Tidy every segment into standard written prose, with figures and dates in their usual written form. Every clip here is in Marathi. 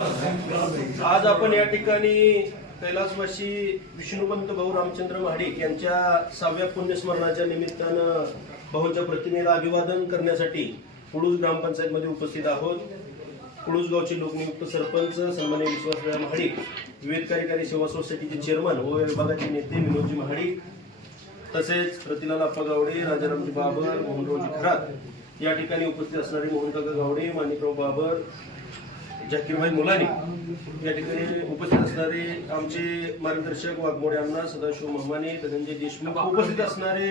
आज आपण या ठिकाणी कैलासवासी विष्णुपंत भाऊ रामचंद्र महाडिक यांच्या 6व्या पुण्यस्मरणाच्या निमित्तानं भाऊंच्या प्रतिमेला अभिवादन करण्यासाठी पुळूस ग्रामपंचायतमध्ये उपस्थित आहोत। पुळूस गावचे लोकनियुक्त सरपंच सन्माननीय विश्वासराव महाडिक, विविध कार्यकारी सेवा सोसायटीचे चेअरमन व विभागाचे नेते विनोदजी महाडिक, तसेच रतिलाल आप्पा गावडे, राजारामजी बाबर, मोहनरावजी खरात या ठिकाणी उपस्थित असणारे मोहनकाका गावडे, माणिकराव बाबर, जाकीरभाई मुलानी या ठिकाणी उपस्थित असणारे आमचे मार्गदर्शक वाघमोडे अण्णा, सदाशिव महमाने, धनंजय देशमुख, उपस्थित असणारे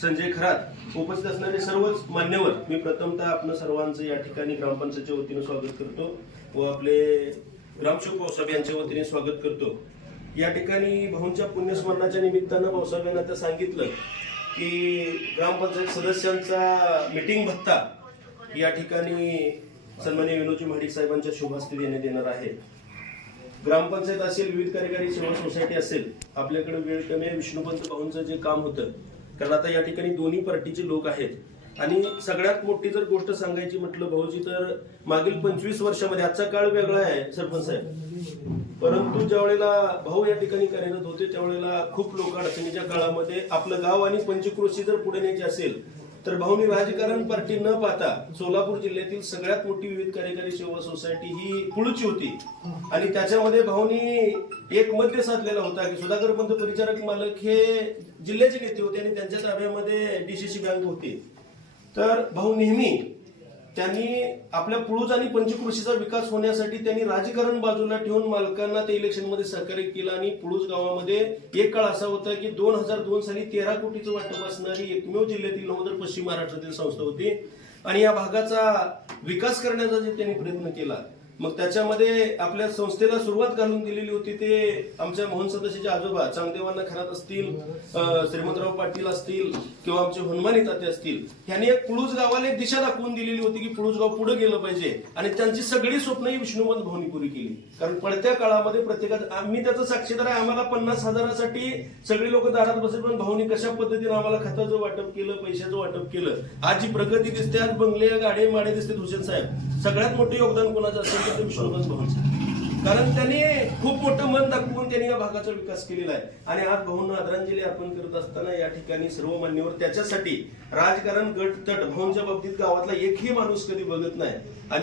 संजय खरात, उपस्थित असणारे सर्वच मान्यवर, मी प्रथमतः आपण सर्वांचं या ठिकाणी ग्रामपंचायतच्या वतीने स्वागत करतो व आपले ग्रामसेवक भाऊसाहेब यांच्या वतीने स्वागत करतो। या ठिकाणी भाऊंच्या पुण्यस्मरणाच्या निमित्तानं भाऊसाहेब यांना आता सांगितलं की ग्रामपंचायत सदस्यांचा मीटिंग भत्ता या ठिकाणी सन्माननीय विनोदजी महाडिक साहेबांच्या शुभ हस्ते देण्यात येणार आहे। ग्रामपंचायत असेल, विविध कार्यकारी सेवा सोसायटी असेल, आपल्याकडे वेळ कमी आहे। विष्णुपंत भाऊंचं जे काम होतं, कारण आता या ठिकाणी दोन्ही पार्टीचे लोक आहेत आणि सगळ्यात मोठी जर गोष्ट सांगायची म्हटलं भाऊजी, तर मागील 25 वर्षामध्ये, आजचा काळ वेगळा आहे सरपंच साहेब, परंतु ज्या वेळेला भाऊ या ठिकाणी कार्यरत होते त्यावेळेला खूप लोक अडचणीच्या काळामध्ये आपलं गाव आणि पंचक्रोशी जर पुढे न्यायची असेल तर भाऊनी राजकारण पार्टी न पाहता सोलापूर जिल्ह्यातील सगळ्यात मोठी विविध कार्यकारी सेवा सोसायटी ही पुळूची होती आणि त्याच्यामध्ये भाऊनी एक मध्य साधलेला होता की सुधाकर पंत परिचारक मालक हे जिल्ह्याचे नेते होते आणि त्यांच्या ताब्यामध्ये डीसीसी बँक होती। तर भाऊ नेहमी त्यांनी आपल्या पुळूज आणि पंचक्रोशीचा विकास होण्यासाठी त्यांनी राजकारण बाजूला ठेवून मालकांना ते इलेक्शनमध्ये सहकार्य केलं आणि पुळूज गावामध्ये एक काळ असा होता की 2002 साली 13 कोटीचं वाटप असणारी एकमेव जिल्ह्यातील नव्वद पश्चिम महाराष्ट्रातील संस्था होती आणि या भागाचा विकास करण्याचा जे त्यांनी प्रयत्न केला, मग त्याच्यामध्ये आपल्या संस्थेला सुरुवात घालून दिलेली होती ते आमच्या मोहन सदस्याचे आजोबा चांगदेवांना खरात असतील, श्रीमंतराव पाटील असतील किंवा आमचे हनुमानी ताते असतील, यांनी एक पुळूज गावाला एक दिशा दाखवून दिलेली होती की पुळूज गाव पुढे गेलं पाहिजे आणि त्यांची सगळी स्वप्नही विष्णुपंत भाऊंनी पुरी केली। कारण पडत्या काळामध्ये प्रत्येकाचं, आम्ही त्याचं साक्षीदार आहे, आम्हाला 50,000साठी सगळी लोक दारात बसले, पण भाऊंनी कशा पद्धतीने आम्हाला खताचं वाटप केलं, पैशाचं वाटप केलं, आज जी प्रगती दिसते, आज बंगले गाडे माडे दिसते, हुसेन साहेब सगळ्यात मोठे योगदान कोणाचं असेल तर विष्णुपंत भाऊंचं, कारण त्यांनी खूप मोठं मन दाखवून त्यांनी या भागाचा विकास केलेला आहे आणि आज भाऊंना आदरांजली अर्पण करत असताना या ठिकाणी सर्व मान्यवर त्याच्यासाठी राजकारण गट तट भाऊंच्या बाबतीत गावातला एकही माणूस कधी बघत नाही आणि